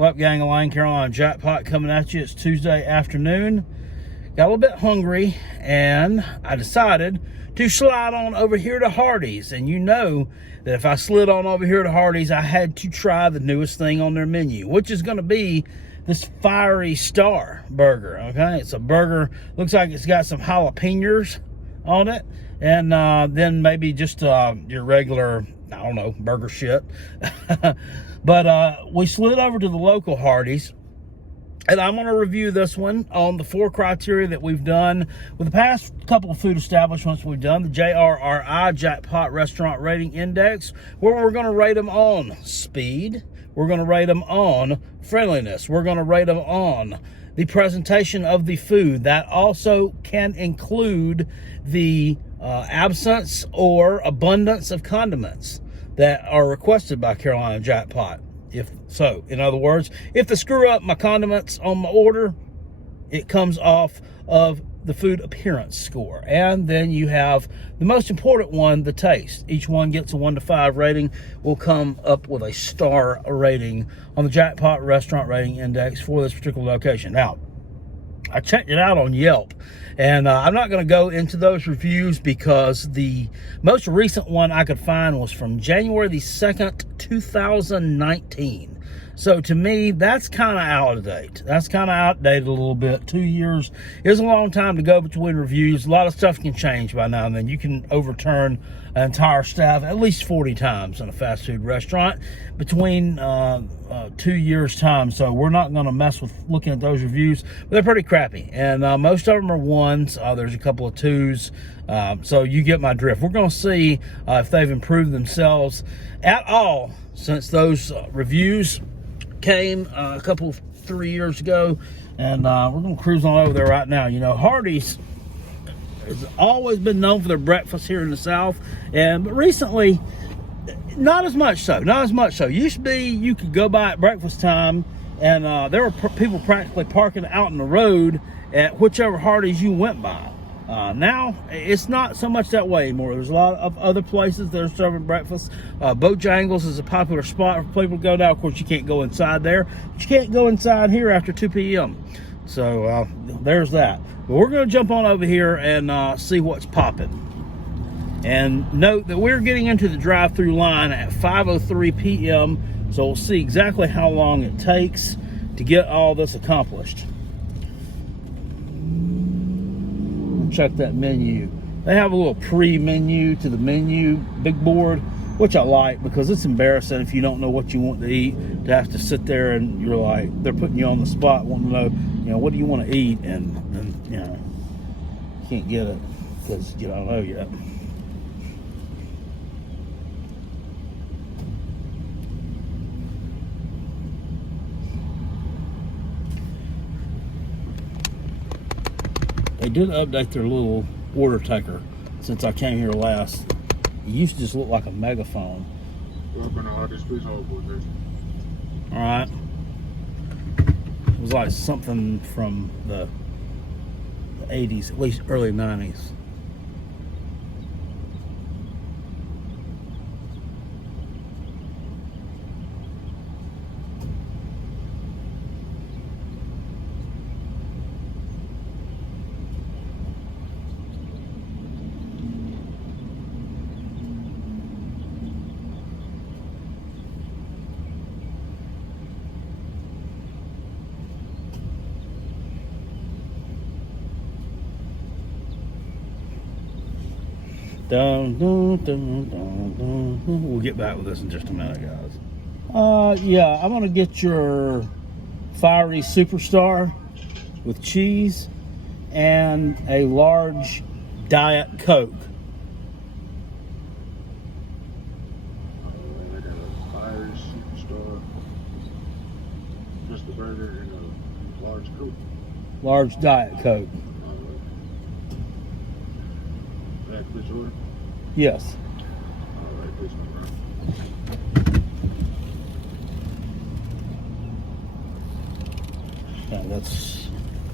What up, gang of Lane, Carolina Jackpot coming at you. It's Tuesday afternoon. Got a little bit hungry, and I decided to slide on over here to Hardee'S. And you know that if I slid on over here to Hardee'S, I had to try the newest thing on their menu, which is going to be this Fiery Star burger. Okay, it's a burger. Looks like it's got some jalapenos on it, and then maybe just your regular, I don't know, burger shit. But we slid over to the local Hardee'S, and I'm going to review this one on the 4 criteria that we've done with the past couple of food establishments we've done, the JRRI, Jackpot Restaurant Rating Index, where we're going to rate them on speed, we're going to rate them on friendliness, we're going to rate them on the presentation of the food. That also can include the absence or abundance of condiments that are requested by Carolina Jackpot. If so, in other words, if they screw up my condiments on my order, it comes off of the food appearance score. And then you have the most important one, the taste. Each one gets a 1 to 5 rating. We'll come up with a star rating on the Jackpot Restaurant Rating Index for this particular location. Now, I checked it out on Yelp, and I'm not going to go into those reviews because the most recent one I could find was from January the 2nd, 2019. So to me, that's kind of out of date. That's kind of outdated a little bit. 2 years is a long time to go between reviews. A lot of stuff can change by now and then. You can overturn an entire staff at least 40 times in a fast food restaurant between 2 years' time. So we're not going to mess with looking at those reviews. But they're pretty crappy. And most of them are 1s. There's a couple of 2s. So you get my drift. We're going to see if they've improved themselves at all since those reviews came a couple 3 years ago, and we're gonna cruise on over there right now. You know, Hardee'S has always been known for their breakfast here in the South, but recently, not as much so. Used to be you could go by at breakfast time, and there were people practically parking out in the road at whichever Hardee'S you went by. Now, it's not so much that way anymore. There's a lot of other places that are serving breakfast. Bojangles is a popular spot for people to go now. Of course, you can't go inside there. But you can't go inside here after 2 p.m. So, there's that. But we're going to jump on over here and see what's popping. And note that we're getting into the drive-through line at 5:03 p.m. So we'll see exactly how long it takes to get all this accomplished. Check that menu. They have a little pre-menu to the menu big board, which I like because it's embarrassing if you don't know what you want to eat to have to sit there and you're like, they're putting you on the spot wanting to know, you know, what do you want to eat, and you know, you can't get it because you don't know yet. They did update their little order taker since I came here last. It used to just look like a megaphone. Alright. It was like something from the 80s, at least early 90s. We'll get back with this in just a minute, guys. Yeah, I'm gonna get your Fiery Superstar with cheese and a large Diet Coke. Fiery Superstar, just a burger and a large Coke. Large Diet Coke. Which order? Yes. All right, this one, Yeah,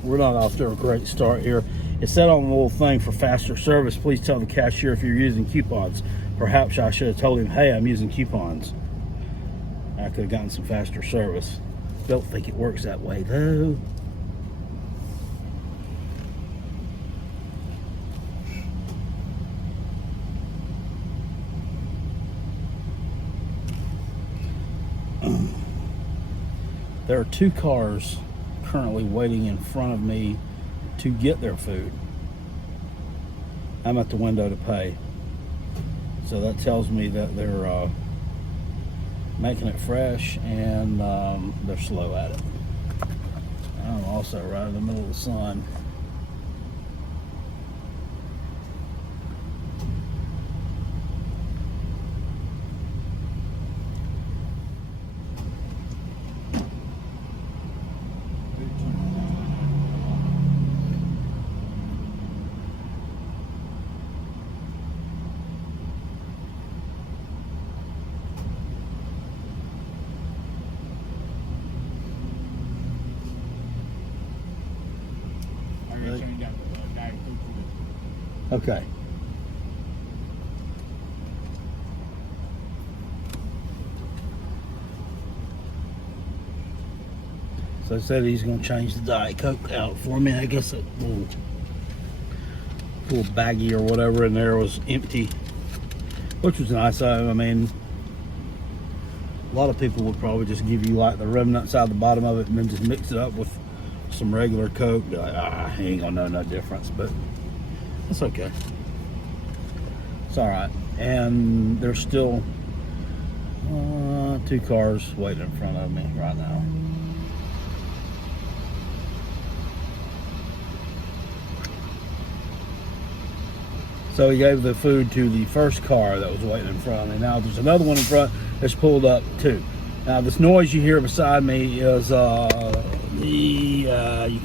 we're not off to a great start here. It said on the little thing for faster service, please tell the cashier if you're using coupons. Perhaps I should have told him, hey, I'm using coupons. I could have gotten some faster service. Don't think it works that way though. There are 2 cars currently waiting in front of me to get their food. I'm at the window to pay. So that tells me that they're making it fresh and they're slow at it. I'm also right in the middle of the sun. Okay. So I said he's going to change the Diet Coke out for me. I guess a little baggie or whatever in there was empty, which was nice. I mean, a lot of people would probably just give you like the remnants out of the bottom of it and then just mix it up with some regular Coke. Be like, I ain't gonna know no difference, but that's okay. It's all right. And there's still 2 cars waiting in front of me right now. So he gave the food to the first car that was waiting in front of me. Now there's another one in front that's pulled up too. Now this noise you hear beside me is you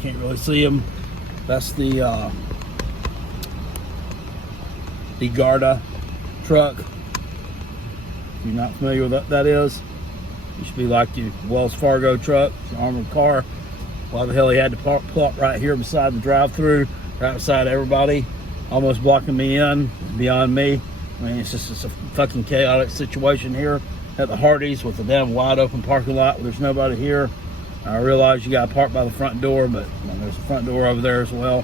can't really see him. That's the Garda truck. If you're not familiar with what that is, it should be like your Wells Fargo truck, it's an armored car. Why the hell he had to pull up right here beside the drive-through, right beside everybody, almost blocking me in, beyond me. I mean, it's a fucking chaotic situation here at the Hardee'S with the damn wide open parking lot where there's nobody here. I realize you got to park by the front door, but there's a front door over there as well.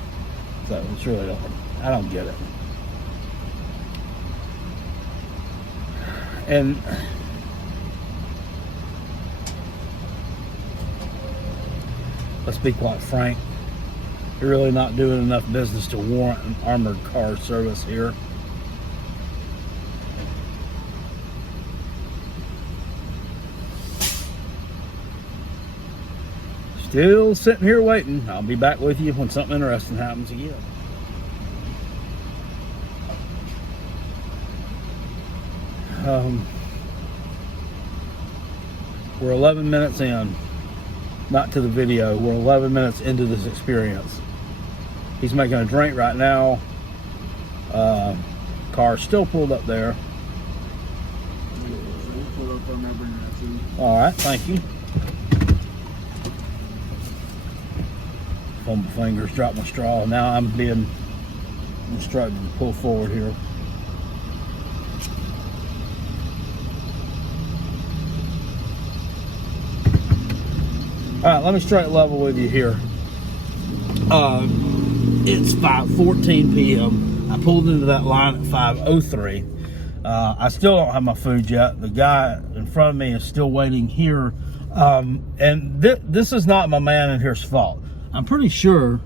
So it's really, I don't get it. And let's be quite frank, you're really not doing enough business to warrant an armored car service here. Still sitting here waiting. I'll be back with you when something interesting happens again. We're 11 minutes in, not to the video, we're 11 minutes into this experience. He's making a drink right now. Car's still pulled up there. All right, thank you. Fumble fingers, drop my straw. Now I'm being instructed to pull forward here. All right, let me straight level with you here. It's 5:14 p.m. I pulled into that line at 5:03. I still don't have my food yet. The guy in front of me is still waiting here. And this is not my man in here's fault. I'm pretty sure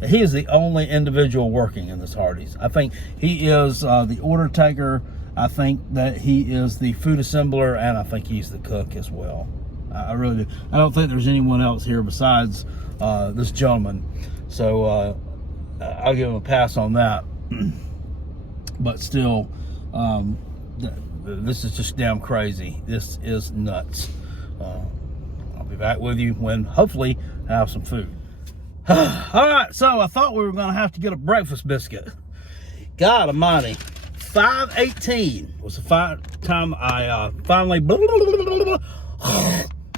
that he is the only individual working in this Hardee'S. I think he is the order taker. I think that he is the food assembler, and I think he's the cook as well. I really do. I don't think there's anyone else here besides this gentleman. So I'll give him a pass on that. But still, this is just damn crazy. This is nuts. I'll be back with you when hopefully I have some food. All right, so I thought we were going to have to get a breakfast biscuit. God almighty. 5:18 was the time I finally...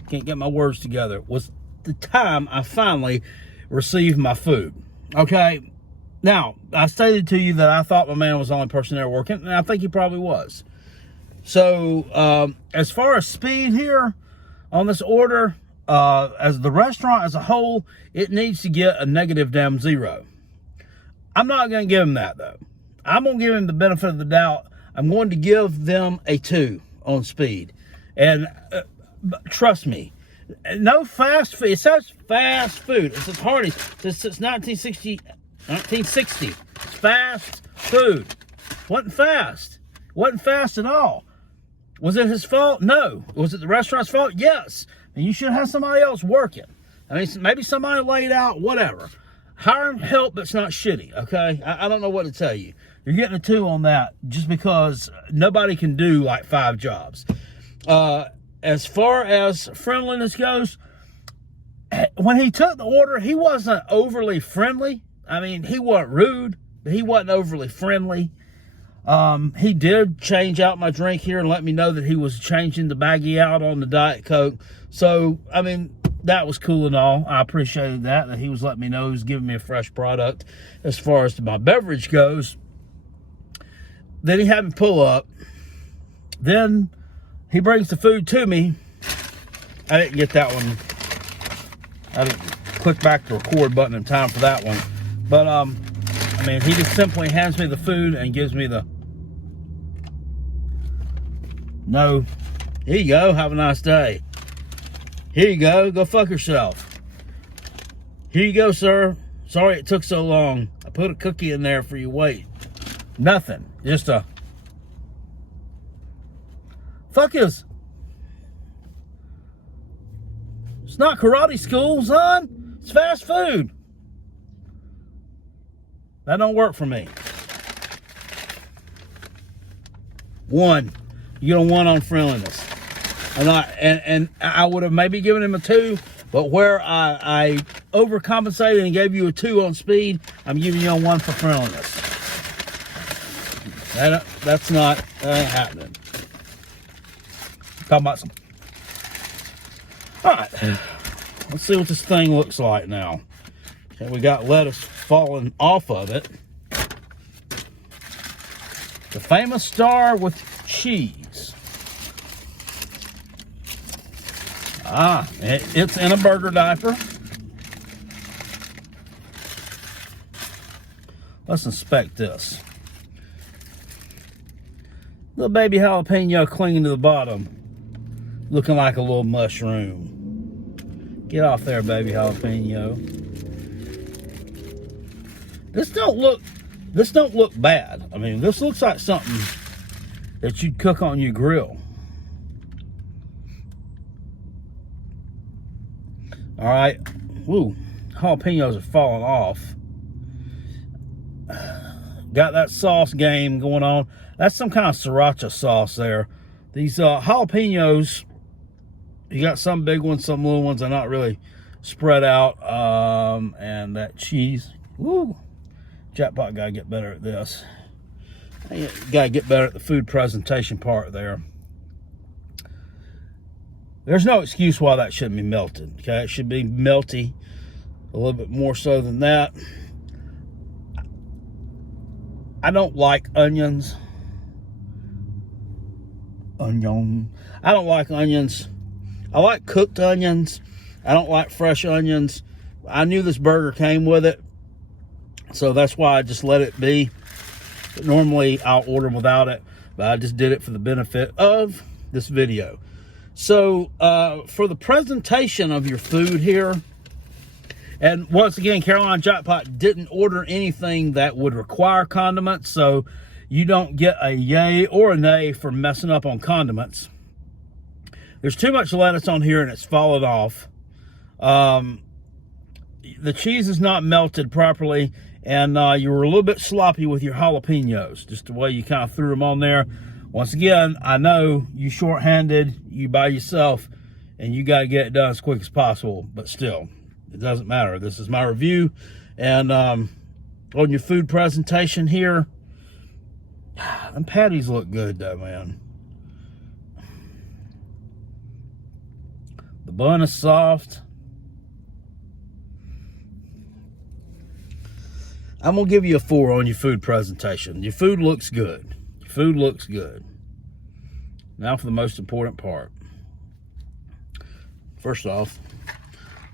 can't get my words together. Was the time I finally received my food. Okay, now I stated to you that I thought my man was the only person there working, and I think he probably was. So as far as speed here on this order, as the restaurant as a whole, it needs to get a negative damn 0. I'm not going to give him that, though. I'm going to give him the benefit of the doubt. I'm going to give them a 2 on speed. And trust me, no fast food. It says fast food. It says Hardee's. Since 1960. It's fast food. Wasn't fast. Wasn't fast at all. Was it his fault? No. Was it the restaurant's fault? Yes. And you should have somebody else working. I mean, maybe somebody laid out, whatever. Hire help that's not shitty, okay? I don't know what to tell you. You're getting a 2 on that just because nobody can do like 5 jobs. As far as friendliness goes, when he took the order, he wasn't overly friendly. I mean, he wasn't rude, but he wasn't overly friendly. He did change out my drink here and let me know that he was changing the baggie out on the Diet Coke. So, I mean, that was cool and all. I appreciated that he was letting me know he was giving me a fresh product. As far as my beverage goes, then he had me pull up. Then he brings the food to me. I didn't get that one. I didn't click back the record button in time for that one. But, I mean, he just simply hands me the food and gives me the, no, here you go, have a nice day. Here you go fuck yourself. Here you go, sir. Sorry it took so long. I put a cookie in there for you, wait. Nothing, just a, fuck is, it's not karate school, son. It's fast food. That don't work for me. 1. You get a 1 on friendliness. And I would have maybe given him a 2, but where I overcompensated and gave you a 2 on speed, I'm giving you a 1 for friendliness. That ain't happening. Talking about some. All right, let's see what this thing looks like now. Okay, we got lettuce falling off of it. The famous star with cheese. It's in a burger diaper. Let's inspect this. Little baby jalapeno clinging to the bottom, looking like a little mushroom. Get off there, baby jalapeno. This don't look bad. I mean, this looks like something that you'd cook on your grill. All right. Woo, jalapenos are falling off. Got that sauce game going on. That's some kind of sriracha sauce there. These jalapenos, you got some big ones, some little ones. They're not really spread out. And that cheese. Woo. Jackpot gotta get better at this. You gotta get better at the food presentation part there. There's no excuse why that shouldn't be melted. Okay, it should be melty, a little bit more so than that. I don't like onions. I don't like onions. I like cooked onions. I don't like fresh onions. I knew this burger came with it, so that's why I just let it be. But normally I'll order them without it, but I just did it for the benefit of this video. So for the presentation of your food here, and once again, Carolina Jackpot didn't order anything that would require condiments, so you don't get a yay or a nay for messing up on condiments. There's too much lettuce on here and it's fallen off. The cheese is not melted properly, and you were a little bit sloppy with your jalapenos, just the way you kind of threw them on there. Once again, I know you short-handed, you by yourself, and you got to get it done as quick as possible, but still, it doesn't matter. This is my review, and on your food presentation here, them patties look good though, man. The bun is soft. I'm gonna give you a 4 on your food presentation. Your food looks good. Your food looks good. Now for the most important part. First off,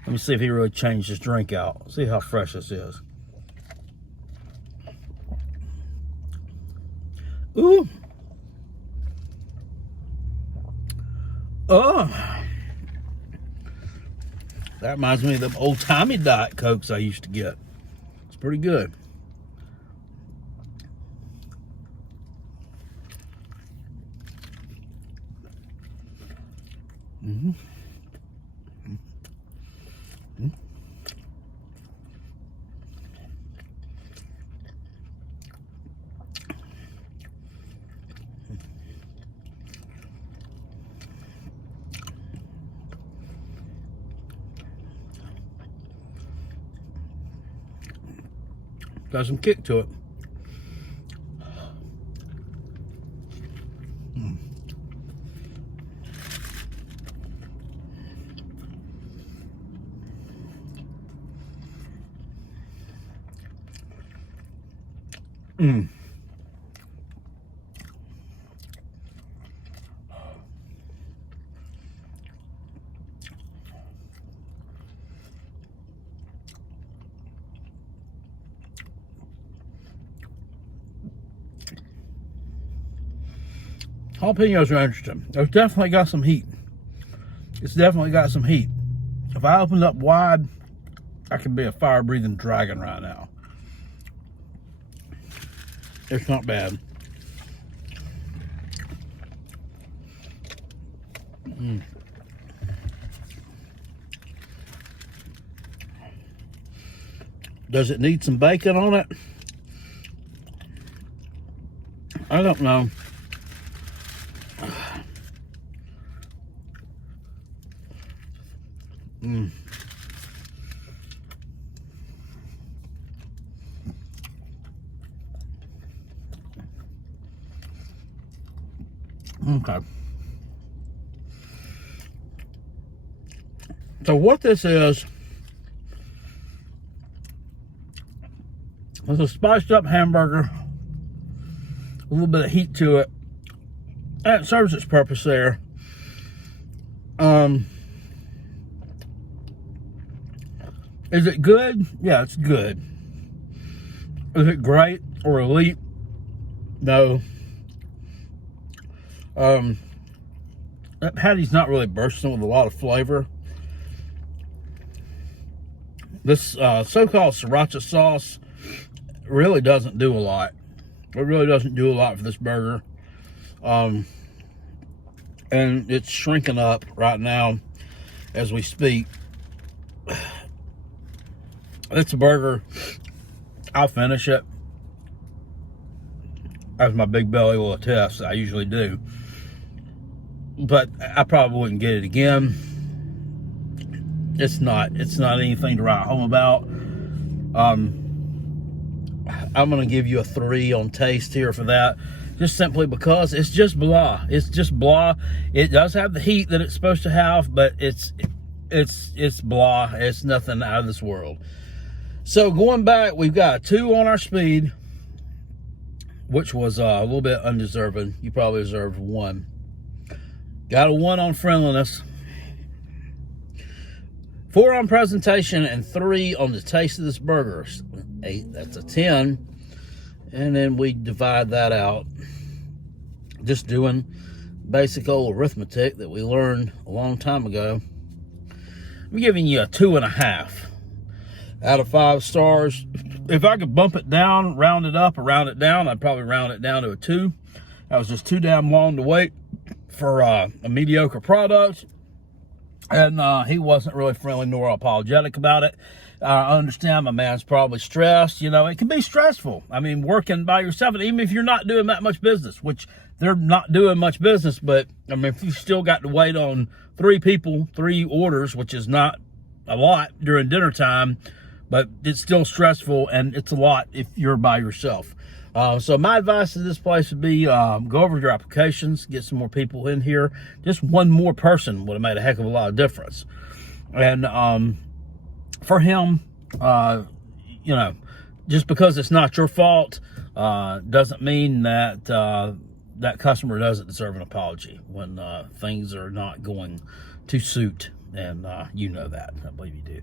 let me see if he really changed his drink out. See how fresh this is. Ooh. Oh. That reminds me of them old-timey Diet Cokes I used to get. It's pretty good. Mm-hmm. Mm-hmm. Got some kick to it. Jalapenos are interesting. It's definitely got some heat. It's definitely got some heat. If I opened up wide, I could be a fire-breathing dragon right now. It's not bad. Does it need some bacon on it? I don't know. Okay. So what this is a spiced up hamburger, a little bit of heat to it, and it serves its purpose there. Is it good? Yeah, it's good. Is it great or elite? No. That patty's not really bursting with a lot of flavor. This so-called sriracha sauce really doesn't do a lot. It really doesn't do a lot for this burger. And it's shrinking up right now as we speak. It's a burger. I'll finish it, as my big belly will attest. I usually do. But I probably wouldn't get it again. It's not anything to write home about. I'm gonna give you a 3 on taste here for that, just simply because it's just blah. It's just blah. It does have the heat that it's supposed to have, but it's blah. It's nothing out of this world. So going back, we've got a 2 on our speed, which was a little bit undeserving. You probably deserved 1. Got a 1 on friendliness, 4 on presentation, and 3 on the taste of this burger. 8, that's a 10. And then we divide that out, just doing basic old arithmetic that we learned a long time ago. I'm giving you a 2.5 out of 5 stars. If I could bump it down, round it up or round it down, I'd probably round it down to a 2. That was just too damn long to wait for a mediocre product. And he wasn't really friendly nor apologetic about it. I understand my man's probably stressed. You know, it can be stressful. I mean, working by yourself, and even if you're not doing that much business, which they're not doing much business, but I mean, if you still got to wait on 3 people, 3 orders, which is not a lot during dinner time, but it's still stressful, and it's a lot if you're by yourself. So my advice to this place would be go over your applications, get some more people in here. Just one more person would have made a heck of a lot of difference. And for him, you know, just because it's not your fault doesn't mean that that customer doesn't deserve an apology when things are not going to suit And you know that. I believe you do.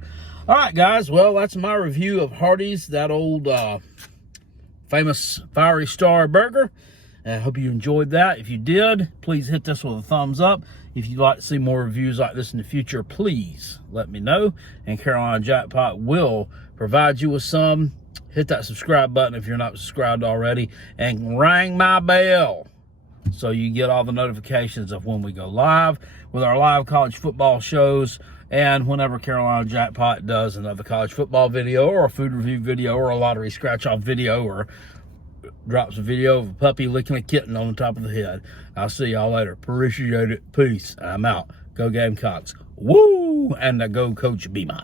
All right, guys. Well, that's my review of Hardee's, that old famous Fiery Star burger. And I hope you enjoyed that. If you did, please hit this with a thumbs up. If you'd like to see more reviews like this in the future, please let me know. And Carolina Jackpot will provide you with some. Hit that subscribe button if you're not subscribed already. And ring my bell so you get all the notifications of when we go live with our live college football shows, and whenever Carolina Jackpot does another college football video or a food review video or a lottery scratch-off video or drops a video of a puppy licking a kitten on the top of the head. I'll see y'all later. Appreciate it. Peace. I'm out. Go Gamecocks. Woo! And go Coach Beamer.